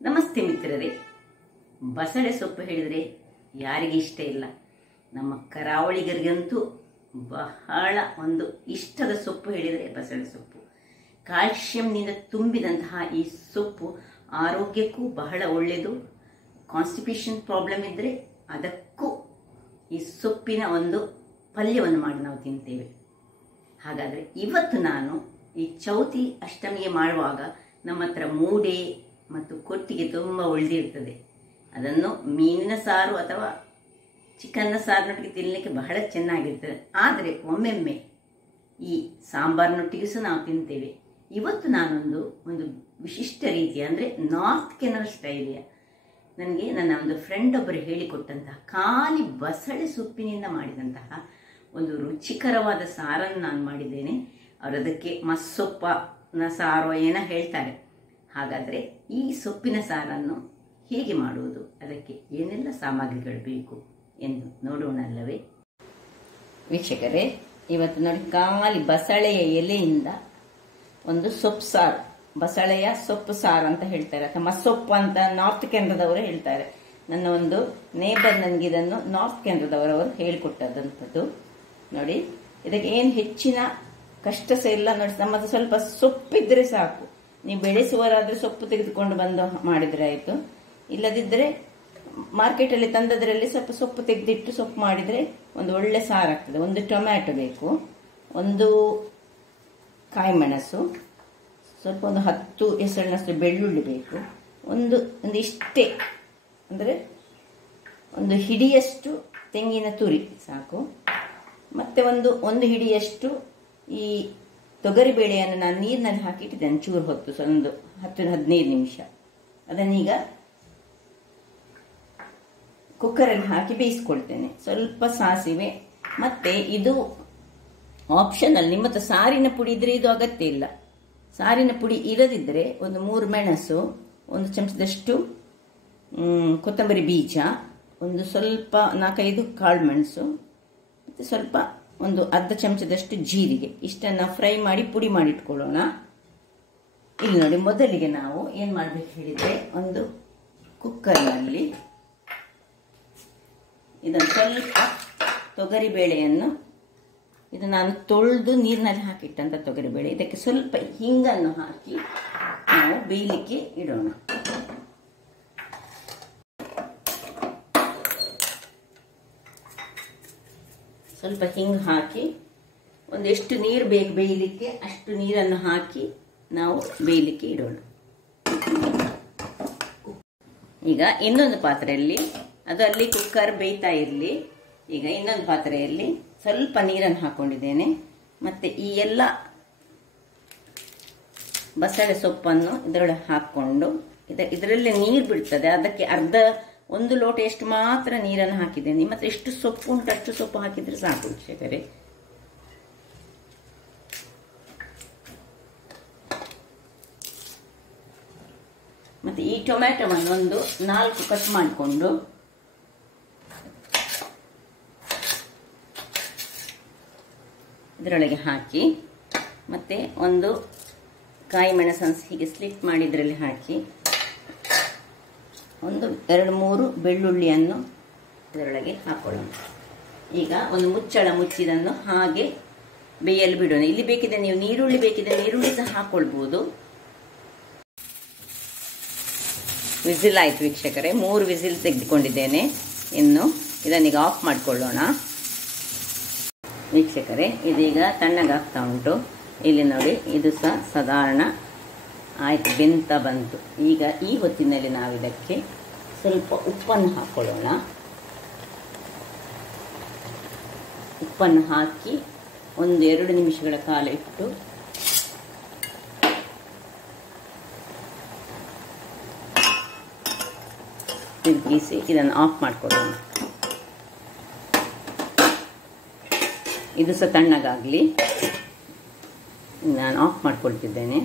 ನಮಸ್ತೆ ಮಿತ್ರರೇ. ಬಸಳೆ ಸೊಪ್ಪು ಹೇಳಿದರೆ ಯಾರಿಗೆ ಇಷ್ಟ ಇಲ್ಲ? ನಮ್ಮ ಕರಾವಳಿಗರಿಗಂತೂ ಬಹಳ ಒಂದು ಇಷ್ಟದ ಸೊಪ್ಪು ಹೇಳಿದರೆ ಬಸಳೆ ಸೊಪ್ಪು. ಕ್ಯಾಲ್ಸಿಯಂನಿಂದ ತುಂಬಿದಂತಹ ಈ ಸೊಪ್ಪು ಆರೋಗ್ಯಕ್ಕೂ ಬಹಳ ಒಳ್ಳೆಯದು. ಕಾನ್ಸ್ಟಿಪೇಷನ್ ಪ್ರಾಬ್ಲಮ್ ಇದ್ದರೆ ಅದಕ್ಕೂ ಈ ಸೊಪ್ಪಿನ ಒಂದು ಪಲ್ಯವನ್ನು ಮಾಡಿ ನಾವು ತಿಂತೇವೆ. ಹಾಗಾದರೆ ಇವತ್ತು ನಾನು ಈ ಚೌತಿ ಅಷ್ಟಮಿಗೆ ಮಾಡುವಾಗ ನಮ್ಮ ಹತ್ರ ಮೂಡೆ ಮತ್ತು ಕೊಟ್ಟಿಗೆ ತುಂಬ ಉಳಿದಿರ್ತದೆ. ಅದನ್ನು ಮೀನಿನ ಸಾರು ಅಥವಾ ಚಿಕನ್ನ ಸಾರಿನೊಟ್ಟಿಗೆ ತಿನ್ನಲಿಕ್ಕೆ ಬಹಳ ಚೆನ್ನಾಗಿರ್ತದೆ. ಆದರೆ ಒಮ್ಮೆಮ್ಮೆ ಈ ಸಾಂಬಾರಿನೊಟ್ಟಿಗೆ ಸಹ ನಾವು ತಿಂತೇವೆ. ಇವತ್ತು ನಾನೊಂದು ವಿಶಿಷ್ಟ ರೀತಿಯ ಅಂದರೆ ನಾರ್ತ್ ಕೆನರಾ ಸ್ಟೈಲಿಯ ನನಗೆ ನನ್ನ ಒಂದು ಫ್ರೆಂಡ್ ಒಬ್ಬರು ಹೇಳಿಕೊಟ್ಟಂತಹ ಖಾಲಿ ಬಸಳೆ ಸೊಪ್ಪಿನಿಂದ ಮಾಡಿದಂತಹ ಒಂದು ರುಚಿಕರವಾದ ಸಾರನ್ನು ನಾನು ಮಾಡಿದ್ದೇನೆ. ಅವರು ಅದಕ್ಕೆ ಮಸ್ಸೊಪ್ಪನ ಸಾರು ಏನೋ ಹೇಳ್ತಾರೆ. ಹಾಗಾದರೆ ಈ ಸೊಪ್ಪಿನ ಸಾರನ್ನು ಹೇಗೆ ಮಾಡುವುದು, ಅದಕ್ಕೆ ಏನೆಲ್ಲ ಸಾಮಗ್ರಿಗಳು ಬೇಕು ಎಂದು ನೋಡೋಣ ಅಲ್ಲವೇ ವೀಕ್ಷಕರೇ? ಇವತ್ತು ನೋಡಿ, ಖಾಲಿ ಬಸಳೆಯ ಎಲೆಯಿಂದ ಒಂದು ಸೊಪ್ಪು ಸಾರು, ಬಸಳೆಯ ಸೊಪ್ಪು ಸಾರು ಅಂತ ಹೇಳ್ತಾರೆ, ಅಥವಾ ಮಸ್ಸೊಪ್ಪು ಅಂತ ನಾರ್ತ್ ಕೆನರಾದವರು ಹೇಳ್ತಾರೆ. ನನ್ನ ಒಂದು ನೇಬರ್ ನನಗೆ ಇದನ್ನು ನಾರ್ತ್ ಕೆನರಾದವರವರು ಹೇಳಿಕೊಟ್ಟದಂಥದ್ದು. ನೋಡಿ, ಇದಕ್ಕೆ ಏನು ಹೆಚ್ಚಿನ ಕಷ್ಟ ಸಹ ಇಲ್ಲ. ನೋಡಿ, ನಮ್ಮದು ಸ್ವಲ್ಪ ಸೊಪ್ಪಿದ್ರೆ ಸಾಕು. ನೀವು ಬೆಳೆಸುವರಾದ್ರೆ ಸೊಪ್ಪು ತೆಗೆದುಕೊಂಡು ಬಂದು ಮಾಡಿದ್ರೆ ಆಯಿತು. ಇಲ್ಲದಿದ್ದರೆ ಮಾರ್ಕೆಟಲ್ಲಿ ತಂದದ್ರಲ್ಲಿ ಸ್ವಲ್ಪ ಸೊಪ್ಪು ತೆಗೆದಿಟ್ಟು ಸೊಪ್ಪು ಮಾಡಿದರೆ ಒಂದು ಒಳ್ಳೆ ಸಾರು ಆಗ್ತದೆ. ಒಂದು ಟೊಮ್ಯಾಟೊ ಬೇಕು, ಒಂದು ಕಾಯಿ ಮೆಣಸು, ಸ್ವಲ್ಪ ಒಂದು 10 ಹೆಸರಿನಷ್ಟು ಬೆಳ್ಳುಳ್ಳಿ ಬೇಕು, ಒಂದು ಇಷ್ಟೇ ಅಂದರೆ ಒಂದು ಹಿಡಿಯಷ್ಟು ತೆಂಗಿನ ತುರಿ ಸಾಕು. ಮತ್ತೆ ಒಂದು ಹಿಡಿಯಷ್ಟು ಈ ತೊಗರಿಬೇಳೆಯನ್ನು ನಾನು ನೀರಿನಲ್ಲಿ ಹಾಕಿಟ್ಟಿದ್ದೇನೆ ಚೂರು ಹೊತ್ತು, ಒಂದು 10-15 ನಿಮಿಷ. ಅದನ್ನೀಗ ಕುಕ್ಕರಲ್ಲಿ ಹಾಕಿ ಬೇಯಿಸ್ಕೊಳ್ತೇನೆ. ಸ್ವಲ್ಪ ಸಾಸಿವೆ, ಮತ್ತೆ ಇದು ಆಪ್ಷನಲ್. ನಿಮ್ಮ ಹತ್ರ ಸಾರಿನ ಪುಡಿ ಇದ್ರೆ ಇದು ಅಗತ್ಯ ಇಲ್ಲ. ಸಾರಿನ ಪುಡಿ ಇರದಿದ್ದರೆ ಒಂದು 3 ಮೆಣಸು, ಒಂದು ಚಮಚದಷ್ಟು ಕೊತ್ತಂಬರಿ ಬೀಜ, ಒಂದು ಸ್ವಲ್ಪ 4-5 ಕಾಳು ಮೆಣಸು, ಮತ್ತು ಸ್ವಲ್ಪ ಒಂದು ಅರ್ಧ ಚಮಚದಷ್ಟು ಜೀರಿಗೆ, ಇಷ್ಟನ್ನು ಫ್ರೈ ಮಾಡಿ ಪುಡಿ ಮಾಡಿಟ್ಕೊಳ್ಳೋಣ. ಇಲ್ಲಿ ನೋಡಿ, ಮೊದಲಿಗೆ ನಾವು ಏನು ಮಾಡಬೇಕು ಹೇಳಿದರೆ, ಒಂದು ಕುಕ್ಕರ್ನಲ್ಲಿ ಇದನ್ನು ಸ್ವಲ್ಪ ತೊಗರಿಬೇಳೆಯನ್ನು, ಇದು ನಾನು ತೊಳೆದು ನೀರಿನಲ್ಲಿ ಹಾಕಿಟ್ಟಂಥ ತೊಗರಿಬೇಳೆ, ಇದಕ್ಕೆ ಸ್ವಲ್ಪ ಹಿಂಗನ್ನು ಹಾಕಿ ನಾವು ಬೇಯಲಿಕ್ಕೆ ಇಡೋಣ. ಸ್ವಲ್ಪ ಹಿಂಗೆ ಹಾಕಿ ಒಂದೆಷ್ಟು ನೀರು ಬೇಕು ಬೇಯಲಿಕ್ಕೆ ಅಷ್ಟು ನೀರನ್ನು ಹಾಕಿ ನಾವು ಬೇಯಲಿಕ್ಕೆ ಇಡೋಣ. ಈಗ ಇನ್ನೊಂದು ಪಾತ್ರೆಯಲ್ಲಿ, ಅದು ಅಲ್ಲಿ ಕುಕ್ಕರ್ ಬೇಯ್ತಾ ಇರಲಿ. ಈಗ ಇನ್ನೊಂದು ಪಾತ್ರೆಯಲ್ಲಿ ಸ್ವಲ್ಪ ನೀರನ್ನು ಹಾಕೊಂಡಿದ್ದೇನೆ. ಮತ್ತೆ ಈ ಎಲ್ಲ ಬಸಳೆ ಸೊಪ್ಪನ್ನು ಇದರೊಳಗೆ ಹಾಕ್ಕೊಂಡು, ಇದರಲ್ಲಿ ನೀರು ಬಿಡ್ತದೆ, ಅದಕ್ಕೆ ಒಂದು ಲೋಟೆಯಷ್ಟು ಮಾತ್ರ ನೀರನ್ನು ಹಾಕಿದ್ದೇನೆ. ನಿಮ್ಮ ಹತ್ರ ಎಷ್ಟು ಸೊಪ್ಪು ಉಂಟು ಅಷ್ಟು ಸೊಪ್ಪು ಹಾಕಿದ್ರೆ ಸಾಕು ವೀಕ್ಷಕರೇ. ಮತ್ತೆ ಈ ಟೊಮ್ಯಾಟೊವನ್ನು ಒಂದು 4 ಕಟ್ ಮಾಡಿಕೊಂಡು ಇದರೊಳಗೆ ಹಾಕಿ, ಮತ್ತೆ ಒಂದು ಕಾಯಿ ಮೆಣಸನ್ನು ಹೀಗೆ ಸ್ಲಿಟ್ ಮಾಡಿ ಇದರಲ್ಲಿ ಹಾಕಿ, ಒಂದು 2-3 ಬೆಳ್ಳುಳ್ಳಿಯನ್ನು ಇದರೊಳಗೆ ಹಾಕೊಳ್ಳೋಣ. ಈಗ ಒಂದು ಮುಚ್ಚಳ ಮುಚ್ಚಿದನ್ನು ಹಾಗೆ ಬೇಯಲು ಬಿಡೋಣ. ಇಲ್ಲಿ ಬೇಕಿದೆ ನೀವು ನೀರುಳ್ಳಿ ಬೇಕಿದೆ ನೀರುಳ್ಳಿ ಸಹ ಹಾಕೊಳ್ಬಹುದು. ವಿಸಿಲ್ ಆಯ್ತು ವೀಕ್ಷಕರೇ, 3 ವಿಸಿಲ್ ತೆಗೆದುಕೊಂಡಿದ್ದೇನೆ. ಇನ್ನು ಇದನ್ನೀಗ ಆಫ್ ಮಾಡಿಕೊಳ್ಳೋಣ. ವೀಕ್ಷಕರೇ, ಇದೀಗ ತಣ್ಣಗಾಗ್ತಾ ಉಂಟು. ಇಲ್ಲಿ ನೋಡಿ, ಇದು ಸಹ ಸಾಧಾರಣ ಆಯ್ತು, ಬೆಂತ ಬಂತು. ಈಗ ಈ ಹೊತ್ತಿನಲ್ಲಿ ನಾವು ಇದಕ್ಕೆ ಸ್ವಲ್ಪ ಉಪ್ಪನ್ನು ಹಾಕೊಳ್ಳೋಣ. ಉಪ್ಪನ್ನು ಹಾಕಿ 1-2 ನಿಮಿಷಗಳ ಕಾಲ ಇಟ್ಟು ತಿರುಗಿಸಿ ಇದನ್ನು ಆಫ್ ಮಾಡಿಕೊಳ್ಳೋಣ. ಇದು ಸಹ ತಣ್ಣಗಾಗಲಿ. ನಾನು ಆಫ್ ಮಾಡ್ಕೊಳ್ತಿದ್ದೇನೆ.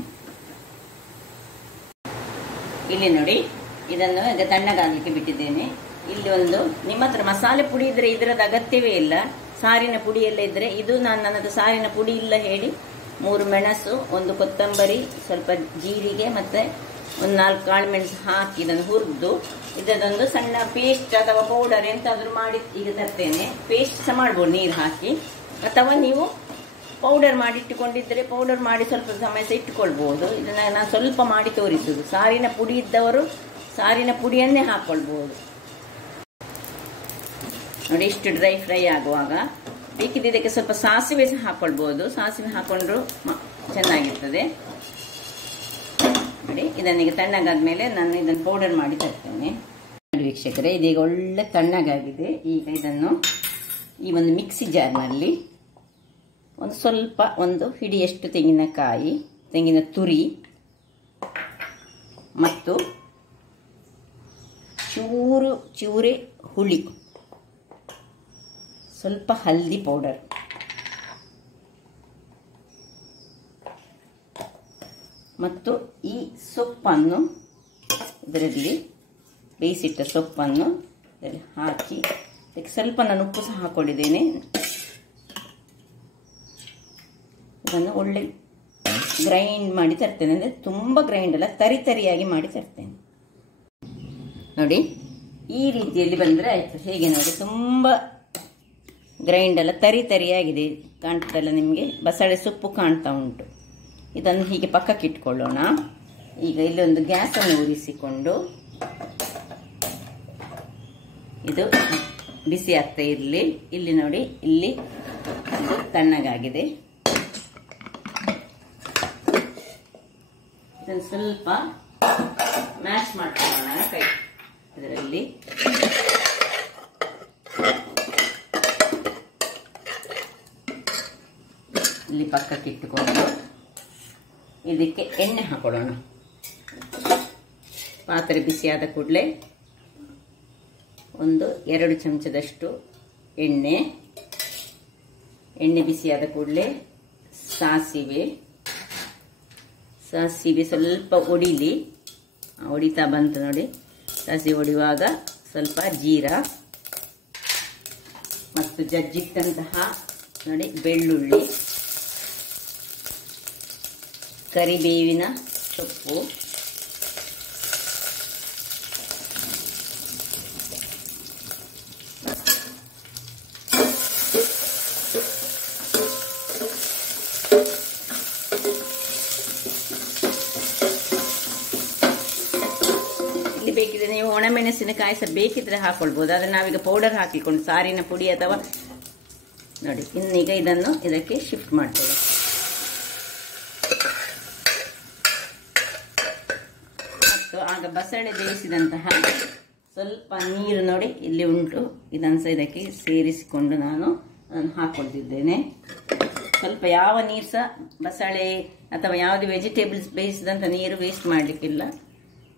ಇಲ್ಲಿ ನೋಡಿ, ಇದನ್ನು ಈಗ ತಣ್ಣಗಾಗಲಿಕ್ಕೆ ಬಿಟ್ಟಿದ್ದೇನೆ. ಇಲ್ಲಿ ನಿಮ್ಮ ಹತ್ರ ಮಸಾಲೆ ಪುಡಿ ಇದ್ರೆ ಇದರದ ಅಗತ್ಯವೇ ಇಲ್ಲ. ಸಾರಿನ ಪುಡಿ ಎಲ್ಲ ಇದ್ರೆ, ಇದು ನನ್ನದು ಸಾರಿನ ಪುಡಿ ಇಲ್ಲ ಹೇಳಿ 3 ಮೆಣಸು, 1 ಕೊತ್ತಂಬರಿ, ಸ್ವಲ್ಪ ಜೀರಿಗೆ, ಮತ್ತೆ ಒಂದು 4 ಕಾಳು ಮೆಣಸು ಹಾಕಿ ಇದನ್ನು ಹುರಿದು ಇದನ್ನೊಂದು ಸಣ್ಣ ಪೇಸ್ಟ್ ಅಥವಾ ಪೌಡರ್ ಎಂತಾದರೂ ಮಾಡಿ ಈಗ ತರ್ತೇನೆ. ಪೇಸ್ಟ್ ಸಹ ಮಾಡ್ಬೋದು ನೀರು ಹಾಕಿ, ಅಥವಾ ನೀವು ಪೌಡರ್ ಮಾಡಿ ಇಟ್ಟುಕೊಂಡಿದ್ದರೆ ಪೌಡರ್ ಮಾಡಿ ಸ್ವಲ್ಪ ಸಮಯ ಸಹ ಇಟ್ಟುಕೊಳ್ಬೋದು. ಇದನ್ನು ನಾನು ಸ್ವಲ್ಪ ಮಾಡಿ ತೋರಿಸುವುದು. ಸಾರಿನ ಪುಡಿ ಇದ್ದವರು ಸಾರಿನ ಪುಡಿಯನ್ನೇ ಹಾಕ್ಕೊಳ್ಬೋದು. ನೋಡಿ, ಇಷ್ಟು ಡ್ರೈ ಫ್ರೈ ಆಗುವಾಗ ಬೇಕಿದ್ರೆ ಇದಕ್ಕೆ ಸ್ವಲ್ಪ ಸಾಸಿವೆ ಸಹ ಹಾಕ್ಕೊಳ್ಬೋದು. ಸಾಸಿವೆ ಹಾಕ್ಕೊಂಡ್ರು ಚೆನ್ನಾಗಿರ್ತದೆ. ನೋಡಿ, ಇದನ್ನೀಗ ತಣ್ಣಗಾದ್ಮೇಲೆ ನಾನು ಇದನ್ನು ಪೌಡರ್ ಮಾಡಿ ತರ್ತೇನೆ. ನೋಡಿ ವೀಕ್ಷಕರೇ, ಇದೀಗ ಒಳ್ಳೆ ತಣ್ಣಗಾಗಿದೆ. ಈಗ ಇದನ್ನು ಈ ಒಂದು ಮಿಕ್ಸಿ ಜಾರ್ನಲ್ಲಿ ಒಂದು ಸ್ವಲ್ಪ ಒಂದು ಹಿಡಿಯಷ್ಟು ತೆಂಗಿನಕಾಯಿ, ತೆಂಗಿನ ತುರಿ ಮತ್ತು ಚೂರೆ ಹುಳಿ, ಸ್ವಲ್ಪ ಹಲ್ದಿ ಪೌಡರ್, ಮತ್ತು ಈ ಸೊಪ್ಪನ್ನು ಇದರಲ್ಲಿ ಬೇಯಿಸಿಟ್ಟ ಸೊಪ್ಪನ್ನು ಇದರಲ್ಲಿ ಹಾಕಿ ಅದಕ್ಕೆ ಸ್ವಲ್ಪ ನಾನು ಉಪ್ಪು ಸಹ ಹಾಕೊಂಡಿದ್ದೇನೆ. ಇದನ್ನು ಒಳ್ಳೆ ಗ್ರೈಂಡ್ ಮಾಡಿ ತರ್ತೇನೆ. ಅಂದರೆ ತುಂಬ ಗ್ರೈಂಡ್ ಅಲ್ಲ, ತರಿಯಾಗಿ ಮಾಡಿ ತರ್ತೇನೆ. ನೋಡಿ, ಈ ರೀತಿಯಲ್ಲಿ ಬಂದರೆ ಆಯಿತು. ಹೇಗೆ ನೋಡಿ, ತುಂಬ ಗ್ರೈಂಡ್ ಅಲ್ಲ, ತರಿಯಾಗಿದೆ. ಕಾಣ್ತದಲ್ಲ ನಿಮಗೆ, ಬಸಳೆ ಸೊಪ್ಪು ಕಾಣ್ತಾ ಉಂಟು. ಇದನ್ನು ಹೀಗೆ ಪಕ್ಕಕ್ಕೆ ಇಟ್ಕೊಳ್ಳೋಣ. ಈಗ ಇಲ್ಲಿ ಒಂದು ಗ್ಯಾಸನ್ನು ಉರಿಸಿಕೊಂಡು ಇದು ಬಿಸಿ ಆಗ್ತಾ ಇರಲಿ. ಇಲ್ಲಿ ನೋಡಿ, ಇಲ್ಲಿ ಇದು ತಣ್ಣಗಾಗಿದೆ. ಇದನ್ನು ಸ್ವಲ್ಪ ಮ್ಯಾಶ್ ಮಾಡ್ಕೊಳ್ಳೋಣ ಕೈ ಇದರಲ್ಲಿ. ಇಲ್ಲಿ ಪಕ್ಕಕ್ಕೆ ಇಟ್ಟುಕೊಂಡು ಇದಕ್ಕೆ ಎಣ್ಣೆ ಹಾಕೊಳ್ಳೋಣ. ಪಾತ್ರೆ ಬಿಸಿಯಾದ ಕೂಡಲೇ ಒಂದು 2 ಚಮಚದಷ್ಟು ಎಣ್ಣೆ ಬಿಸಿಯಾದ ಕೂಡಲೇ ಸಾಸಿವೆ ಸ್ವಲ್ಪ ಒಡಿಲಿ. ಒಡಿತಾ ಬಂತು ನೋಡಿ. ಸಾಸಿವೆ ಒಡೆಯುವಾಗ ಸ್ವಲ್ಪ ಜೀರಾ ಮತ್ತು ಜಜ್ಜಿಟ್ಟಂತಹ ನೋಡಿ ಬೆಳ್ಳುಳ್ಳಿ, ಕರಿಬೇವಿನ ಸೊಪ್ಪು, ಇಲ್ಲಿ ಬೇಕಿದ್ರೆ ನೀವು ಒಣಮೆಣಸಿನಕಾಯಿ ಸಹ ಬೇಕಿದ್ರೆ ಹಾಕೊಳ್ಬಹುದು. ಆದರೆ ನಾವೀಗ ಪೌಡರ್ ಹಾಕಿಕೊಂಡು ಸಾರಿನ ಪುಡಿ ಅಥವಾ ನೋಡಿ, ಇನ್ನೀಗ ಇದನ್ನು ಇದಕ್ಕೆ ಶಿಫ್ಟ್ ಮಾಡ್ತೇವೆ. ಮತ್ತು ಆಗ ಬಸಳೆ ಬೇಯಿಸಿದಂತಹ ಸ್ವಲ್ಪ ನೀರು ನೋಡಿ ಇಲ್ಲಿ ಉಂಟು. ಇದನ್ನು ಸಹ ಇದಕ್ಕೆ ಸೇರಿಸಿಕೊಂಡು ನಾನು ಅದನ್ನು ಹಾಕೊಳ್ತಿದ್ದೇನೆ. ಸ್ವಲ್ಪ ಯಾವ ನೀರು ಸಹ ಬಸಳೆ ಅಥವಾ ಯಾವುದೇ ವೆಜಿಟೇಬಲ್ಸ್ ಬೇಯಿಸಿದಂಥ ನೀರು ವೇಸ್ಟ್ ಮಾಡಲಿಕ್ಕಿಲ್ಲ.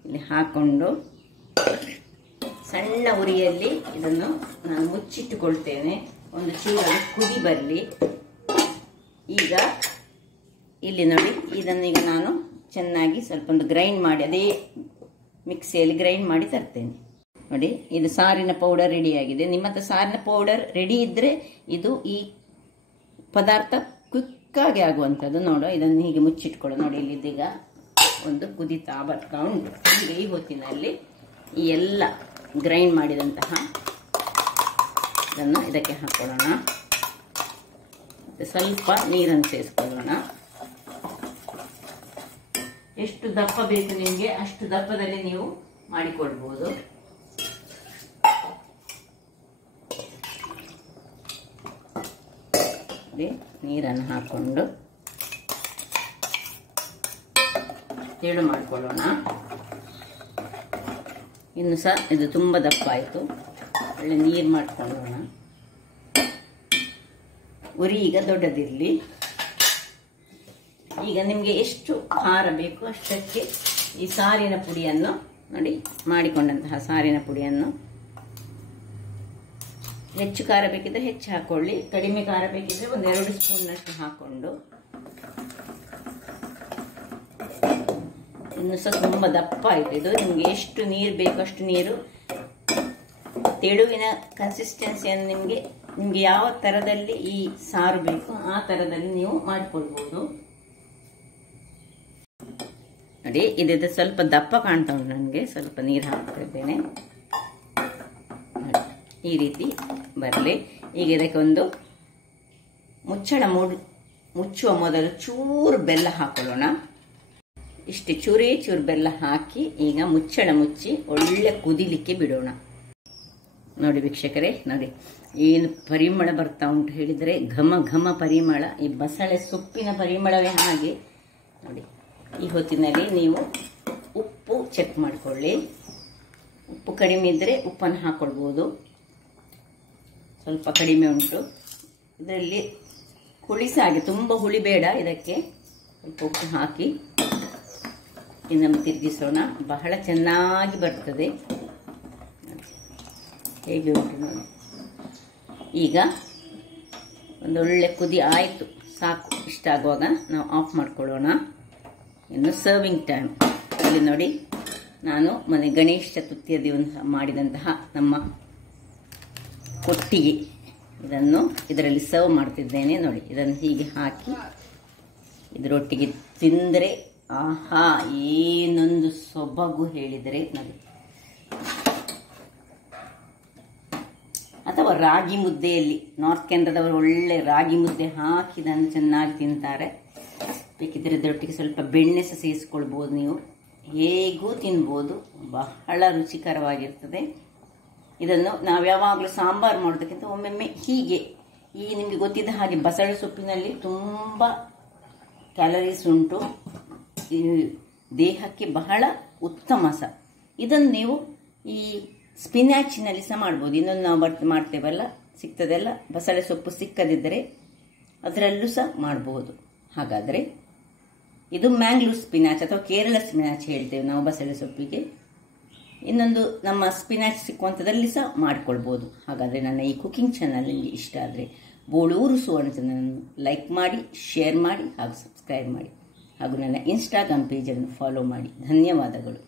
ಇಲ್ಲಿ ಹಾಕ್ಕೊಂಡು ಸಣ್ಣ ಉರಿಯಲ್ಲಿ ಇದನ್ನು ನಾನು ಮುಚ್ಚಿಟ್ಟುಕೊಳ್ತೇನೆ. ಒಂದು ಚೂರಲ್ಲಿ ಕುದಿ ಬರಲಿ. ಈಗ ಇಲ್ಲಿ ನೋಡಿ, ಇದನ್ನೀಗ ನಾನು ಚೆನ್ನಾಗಿ ಸ್ವಲ್ಪ ಒಂದು ಗ್ರೈಂಡ್ ಮಾಡಿ ಅದೇ ಮಿಕ್ಸಿಯಲ್ಲಿ ಗ್ರೈಂಡ್ ಮಾಡಿ ತರ್ತೇನೆ. ನೋಡಿ, ಇದು ಸಾರಿನ ಪೌಡರ್ ರೆಡಿಯಾಗಿದೆ. ನಿಮ್ಮ ಹತ್ರ ಸಾರಿನ ಪೌಡರ್ ರೆಡಿ ಇದ್ದರೆ ಇದು ಈ ಪದಾರ್ಥ ಕ್ವಿಕ್ಕಾಗಿ ಆಗುವಂಥದ್ದು. ನೋಡು, ಇದನ್ನು ಹೀಗೆ ಮುಚ್ಚಿಟ್ಕೊಳ್ಳೋ. ನೋಡಿ, ಇಲ್ಲಿದ್ದೀಗ ಒಂದು ಕುದಿತಾ ಬರ್ತಾ ಉಂಟು. ಈಗ ಈ ಹೊತ್ತಿನಲ್ಲಿ ಈ ಎಲ್ಲ ಗ್ರೈಂಡ್ ಮಾಡಿದಂತಹ ಇದನ್ನು ಇದಕ್ಕೆ ಹಾಕೊಳ್ಳೋಣ. ಮತ್ತು ಸ್ವಲ್ಪ ನೀರನ್ನು ಸೇರಿಸ್ಕೊಳ್ಳೋಣ. ಎಷ್ಟು ದಪ್ಪ ಬೇಕು ನಿಮಗೆ ಅಷ್ಟು ದಪ್ಪದಲ್ಲಿ ನೀವು ಮಾಡಿಕೊಳ್ಬಹುದು. ನೀರನ್ನು ಹಾಕೊಂಡು ತೆಳು ಮಾಡಿಕೊಳ್ಳೋಣ. ಇನ್ನು ಸಹ ಇದು ತುಂಬ ದಪ್ಪ ಆಯಿತು. ಒಳ್ಳೆ ನೀರು ಮಾಡಿಕೊಳ್ಳೋಣ. ಉರಿ ಈಗ ದೊಡ್ಡದಿರಲಿ. ಈಗ ನಿಮಗೆ ಎಷ್ಟು ಖಾರ ಬೇಕು ಅಷ್ಟಕ್ಕೆ ಈ ಸಾರಿನ ಪುಡಿಯನ್ನು ನೋಡಿ, ಮಾಡಿಕೊಂಡಂತಹ ಸಾರಿನ ಪುಡಿಯನ್ನು ಹೆಚ್ಚು ಖಾರ ಬೇಕಿದ್ರೆ ಹೆಚ್ಚು ಹಾಕೊಳ್ಳಿ, ಕಡಿಮೆ ಖಾರ ಬೇಕಿದ್ರೆ ಒಂದು 2 ಸ್ಪೂನ್ನಷ್ಟು ಹಾಕೊಂಡು. ಇನ್ನು ಸಹ ತುಂಬ ದಪ್ಪ ಆಯಿತು ಇದು. ನಿಮಗೆ ಎಷ್ಟು ನೀರು ಬೇಕು ಅಷ್ಟು ನೀರು. ತೆಳುವಿನ ಕನ್ಸಿಸ್ಟೆನ್ಸಿಯನ್ನು ನಿಮಗೆ ಯಾವ ಥರದಲ್ಲಿ ಈ ಸಾರು ಬೇಕು ಆ ಥರದಲ್ಲಿ ನೀವು ಮಾಡಿಕೊಳ್ಬೋದು. ನೋಡಿ, ಇದು ಸ್ವಲ್ಪ ದಪ್ಪ ಕಾಣ್ತಾ ಉಂಟು ನನಗೆ. ಸ್ವಲ್ಪ ನೀರು ಹಾಕ್ತಾ ಇದ್ದೇನೆ. ಈ ರೀತಿ ಬರಲಿ. ಈಗ ಇದಕ್ಕೆ ಒಂದು ಮುಚ್ಚುವ ಮೊದಲು ಚೂರು ಬೆಲ್ಲ ಹಾಕೊಳ್ಳೋಣ. ಇಷ್ಟು ಚೂರು ಬೆಲ್ಲ ಹಾಕಿ ಈಗ ಮುಚ್ಚಳ ಮುಚ್ಚಿ ಒಳ್ಳೆ ಕುದಿಲಿಕ್ಕೆ ಬಿಡೋಣ. ನೋಡಿ ವೀಕ್ಷಕರೇ, ನೋಡಿ ಏನು ಪರಿಮಳ ಬರ್ತಾ ಉಂಟು ಹೇಳಿದರೆ, ಘಮ ಘಮ ಪರಿಮಳ. ಈ ಬಸಳೆ ಸೊಪ್ಪಿನ ಪರಿಮಳವೇ ಹಾಗೆ. ನೋಡಿ, ಈ ಹೊತ್ತಿನಲ್ಲಿ ನೀವು ಉಪ್ಪು ಚೆಕ್ ಮಾಡಿಕೊಳ್ಳಿ. ಉಪ್ಪು ಕಡಿಮೆ ಇದ್ದರೆ ಉಪ್ಪನ್ನು ಹಾಕ್ಕೊಳ್ಬೋದು. ಸ್ವಲ್ಪ ಕಡಿಮೆ ಉಂಟು. ಇದರಲ್ಲಿ ಹುಳಿ ಸಹ ಹಾಗೆ, ತುಂಬ ಹುಳಿ ಬೇಡ. ಇದಕ್ಕೆ ಸ್ವಲ್ಪ ಉಪ್ಪು ಹಾಕಿ ಇನ್ನೊಮ್ಮೆ ತಿರುಗಿಸೋಣ. ಬಹಳ ಚೆನ್ನಾಗಿ ಬರ್ತದೆ. ಹೇಗೆ ಉಂಟು ನೋಡಿ. ಈಗ ಒಂದೊಳ್ಳೆ ಕುದಿ ಆಯಿತು, ಸಾಕು. ಇಷ್ಟ ಆಗುವಾಗ ನಾವು ಆಫ್ ಮಾಡ್ಕೊಳ್ಳೋಣ. ಇನ್ನು ಸರ್ವಿಂಗ್ ಟೈಮ್. ಇಲ್ಲಿ ನೋಡಿ, ನಾನು ಮನೆ ಗಣೇಶ ಚತುರ್ಥಿಯ ದಿವಸ ಮಾಡಿದಂತಹ ನಮ್ಮ ಕೊಟ್ಟಿಗೆ, ಇದನ್ನು ಇದರಲ್ಲಿ ಸರ್ವ್ ಮಾಡ್ತಿದ್ದೇನೆ. ನೋಡಿ, ಇದನ್ನು ಹೀಗೆ ಹಾಕಿ ಇದರೊಟ್ಟಿಗೆ ತಿಂದರೆ ಆಹಾ, ಏನೊಂದು ಸೊಬಗು ಹೇಳಿದರೆ ನೋಡಿ. ಅಥವಾ ರಾಗಿ ಮುದ್ದೆಯಲ್ಲಿ, ನಾರ್ತ್ ಕೆನಡಾದವರು ಒಳ್ಳೆ ರಾಗಿ ಮುದ್ದೆ ಹಾಕಿ ಇದನ್ನು ಚೆನ್ನಾಗಿ ತಿಂತಾರೆ. ಬೇಕಿದ್ದರೆ ಇದರೊಟ್ಟಿಗೆ ಸ್ವಲ್ಪ ಬೆಣ್ಣೆ ಸಹ ಸೇರಿಸ್ಕೊಳ್ಬೋದು. ನೀವು ಹೇಗೂ ತಿನ್ಬೋದು. ಬಹಳ ರುಚಿಕರವಾಗಿರ್ತದೆ. ಇದನ್ನು ನಾವು ಯಾವಾಗಲೂ ಸಾಂಬಾರು ಮಾಡೋದಕ್ಕಿಂತ ಒಮ್ಮೊಮ್ಮೆ ಹೀಗೆ, ಈ ನಿಮಗೆ ಗೊತ್ತಿದ್ದ ಹಾಗೆ ಬಸಳೆ ಸೊಪ್ಪಿನಲ್ಲಿ ತುಂಬ ಕ್ಯಾಲರೀಸ್ ಉಂಟು. ದೇಹಕ್ಕೆ ಬಹಳ ಉತ್ತಮ ಸಹ. ಇದನ್ನು ನೀವು ಈ ಸ್ಪಿನಾಚಿನಲ್ಲಿ ಸಹ ಮಾಡ್ಬೋದು. ಇನ್ನೊಂದು ನಾವು ಮಾಡ್ತೇವಲ್ಲ, ಸಿಗ್ತದೆಲ್ಲ ಬಸಳೆ ಸೊಪ್ಪು, ಸಿಕ್ಕದಿದ್ದರೆ ಅದರಲ್ಲೂ ಸಹ ಮಾಡ್ಬೋದು. ಹಾಗಾದರೆ ಇದು ಮ್ಯಾಂಗ್ಳೂರ್ ಸ್ಪಿನಾಚ್ ಅಥವಾ ಕೇರಳ ಸ್ಪಿನಾಚ್ ಹೇಳ್ತೇವೆ ನಾವು ಬಸಳೆ ಸೊಪ್ಪಿಗೆ. ಇನ್ನೊಂದು ನಮ್ಮ ಸ್ಪಿನಾಚ್ ಸಿಕ್ಕುವಂಥದ್ದಲ್ಲಿ ಸಹ ಮಾಡ್ಕೊಳ್ಬೋದು. ಹಾಗಾದರೆ ನನ್ನ ಈ ಕುಕಿಂಗ್ ಚಾನಲ್ ನಿಮಗೆ ಇಷ್ಟ ಆದರೆ ಬೋಳೂರು ಸುವರ್ಣ ಚಾನಲನ್ನು ಲೈಕ್ ಮಾಡಿ, ಶೇರ್ ಮಾಡಿ ಹಾಗೂ ಸಬ್ಸ್ಕ್ರೈಬ್ ಮಾಡಿ. ಹಾಗೂ ನನ್ನ ಇನ್ಸ್ಟಾಗ್ರಾಮ್ ಪೇಜನ್ನು ಫಾಲೋ ಮಾಡಿ. ಧನ್ಯವಾದಗಳು.